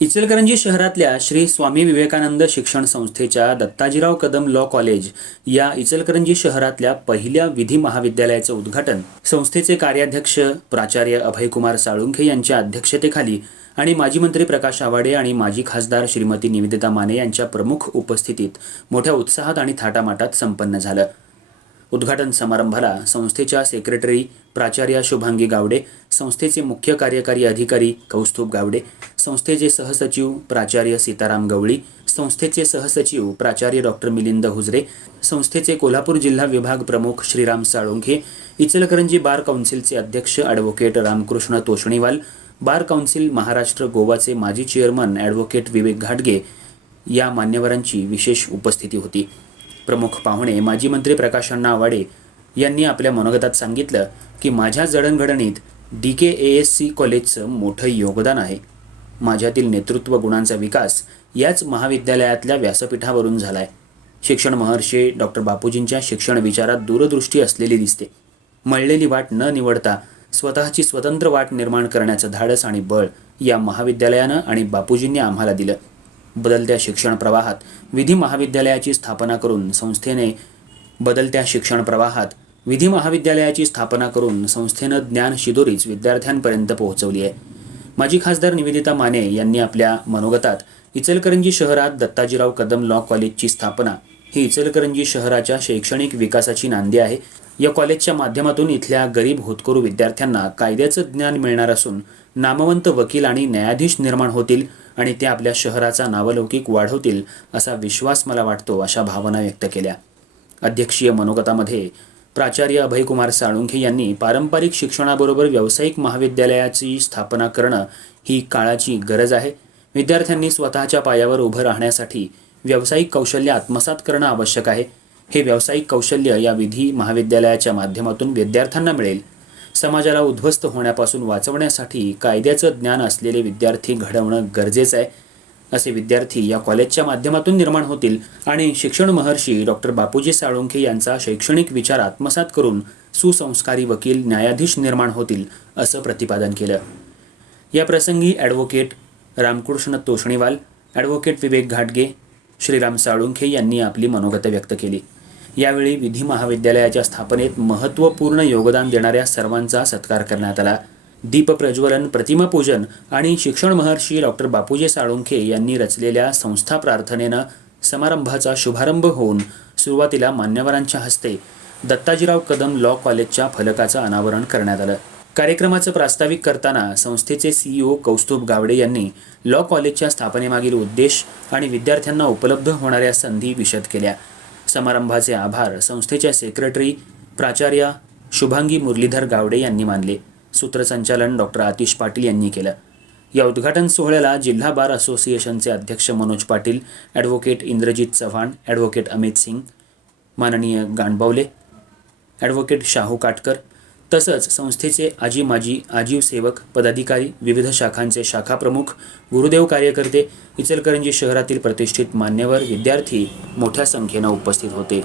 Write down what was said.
इचलकरंजी शहरातल्या श्री स्वामी विवेकानंद शिक्षण संस्थेच्या दत्ताजीराव कदम लॉ कॉलेज या इचलकरंजी शहरातल्या पहिल्या विधी महाविद्यालयाचं उद्घाटन संस्थेचे कार्याध्यक्ष प्राचार्य अभयकुमार साळुंखे यांच्या अध्यक्षतेखाली आणि माजी मंत्री प्रकाश आवाडे आणि माजी खासदार श्रीमती निवेदिता माने यांच्या प्रमुख उपस्थितीत मोठ्या उत्साहात आणि थाटामाटात संपन्न झालं. उद्घाटन समारंभाला संस्थेच्या सेक्रेटरी प्राचार्य शुभांगी गावडे संस्थेचे मुख्य कार्यकारी अधिकारी कौस्तुभ गावडे संस्थेचे सहसचिव प्राचार्य सीताराम गवळी संस्थेचे सहसचिव प्राचार्य डॉक्टर मिलिंद हुजरे संस्थेचे कोल्हापूर जिल्हा विभाग प्रमुख श्रीराम साळुंखे इचलकरंजी बार काउन्सिलचे अध्यक्ष advocate Ramkrishna Toshniwal bar council Maharashtra गोवाचे माजी चेअरमन ॲडव्होकेट विवेक घाटगे या मान्यवरांची विशेष उपस्थिती होती. प्रमुख पाहुणे माजी मंत्री प्रकाश अण्णा आवाडे यांनी आपल्या मनोगतात सांगितलं की माझ्या जडणघडणीत D K A S C कॉलेजचं मोठं योगदान आहे. माझ्यातील नेतृत्व गुणांचा विकास याच महाविद्यालयातल्या व्यासपीठावरून झालाय. शिक्षण महर्षी डॉक्टर बापूजींच्या शिक्षण विचारात दूरदृष्टी असलेली दिसते. मळलेली वाट न निवडता स्वतःची स्वतंत्र वाट निर्माण करण्याचं धाडस आणि बळ या महाविद्यालयानं आणि बापूजींनी आम्हाला दिलं. बदलत्या शिक्षण प्रवाहात विधी महाविद्यालयाची स्थापना करून संस्थेने बदलत्या शिक्षण प्रवाहात विधी महाविद्यालयाची स्थापना करून संस्थेनं ज्ञान शिदोरीच विद्यार्थ्यांपर्यंत पोहोचवली आहे. माजी खासदार निवेदिता माने यांनी आपल्या मनोगतात इचलकरंजी शहरात दत्ताजीराव कदम लॉ कॉलेजची स्थापना ही इचलकरंजी शहराच्या शैक्षणिक विकासाची नांदी आहे. या कॉलेजच्या माध्यमातून इथल्या गरीब होतकरू विद्यार्थ्यांना कायद्याचं ज्ञान मिळणार असून नामवंत वकील आणि न्यायाधीश निर्माण होतील आणि ते आपल्या शहराचा नावलौकिक वाढवतील असा विश्वास मला वाटतो अशा भावना व्यक्त केल्या. अध्यक्षीय मनोगतामध्ये प्राचार्य अभयकुमार साळुंखे यांनी पारंपरिक शिक्षणाबरोबर व्यावसायिक महाविद्यालयाची स्थापना करणं ही काळाची गरज आहे. विद्यार्थ्यांनी स्वतःच्या पायावर उभं राहण्यासाठी व्यावसायिक कौशल्य आत्मसात करणं आवश्यक आहे. हे व्यावसायिक कौशल्य या विधी महाविद्यालयाच्या माध्यमातून विद्यार्थ्यांना मिळेल. समाजाला उद्ध्वस्त होण्यापासून वाचवण्यासाठी कायद्याचं ज्ञान असलेले विद्यार्थी घडवणं गरजेचं आहे असे विद्यार्थी या कॉलेजच्या माध्यमातून निर्माण होतील आणि शिक्षण महर्षी डॉक्टर बापूजी साळुंखे यांचा शैक्षणिक विचार आत्मसात करून सुसंस्कारी वकील न्यायाधीश निर्माण होतील असं प्रतिपादन केलं. या प्रसंगी ॲडव्होकेट रामकृष्ण तोषणीवाल ॲडव्होकेट विवेक घाटगे श्रीराम साळुंखे यांनी आपली मनोगत व्यक्त केली. यावेळी विधी महाविद्यालयाच्या स्थापनेत महत्त्वपूर्ण योगदान देणाऱ्या सर्वांचा सत्कार करण्यात आला. दीपप्रज्वलन प्रतिमापूजन आणि शिक्षण महर्षी डॉक्टर बापूजी साळुंखे यांनी रचलेल्या संस्था प्रार्थनेनं समारंभाचा शुभारंभ होऊन सुरुवातीला मान्यवरांच्या हस्ते दत्ताजीराव कदम लॉ कॉलेजच्या फलकाचं अनावरण करण्यात आलं. कार्यक्रमाचं प्रास्ताविक करताना संस्थेचे सीईओ कौस्तुभ गावडे यांनी लॉ कॉलेजच्या स्थापनेमागील उद्देश आणि विद्यार्थ्यांना उपलब्ध होणाऱ्या संधी विशद केल्या. समारंभाचे आभार संस्थेच्या सेक्रेटरी प्राचार्या शुभांगी मुरलीधर गावडे यांनी मानले. सूत्रसंचालन डॉक्टर आतिश पाटील यांनी केलं. या उद्घाटन सोहळ्याला जिल्हा बार असोसिएशनचे अध्यक्ष मनोज पाटील ॲडव्होकेट इंद्रजित चव्हाण ॲडव्होकेट अमित सिंग माननीय गांडबावले ॲडव्होकेट शाहू काटकर तसंच संस्थेचे आजी माजी आजीव सेवक पदाधिकारी विविध शाखांचे शाखा प्रमुख गुरुदेव कार्यकर्ते इचलकरंजी शहरातील प्रतिष्ठित मान्यवर विद्यार्थी मोठ्या संख्येनं उपस्थित होते.